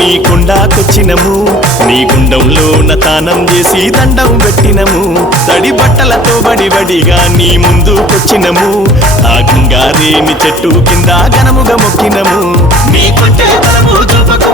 నీ కొండాకొచ్చినము నీ గుండంలో తానం చేసి దండం పెట్టినము తడి బట్టలతో బడిగా నీ ముందుకొచ్చినము ఆ గంగారేని చెట్టు కింద ఘనముగా మొక్కినము నీ కొంటే బలము చూపకు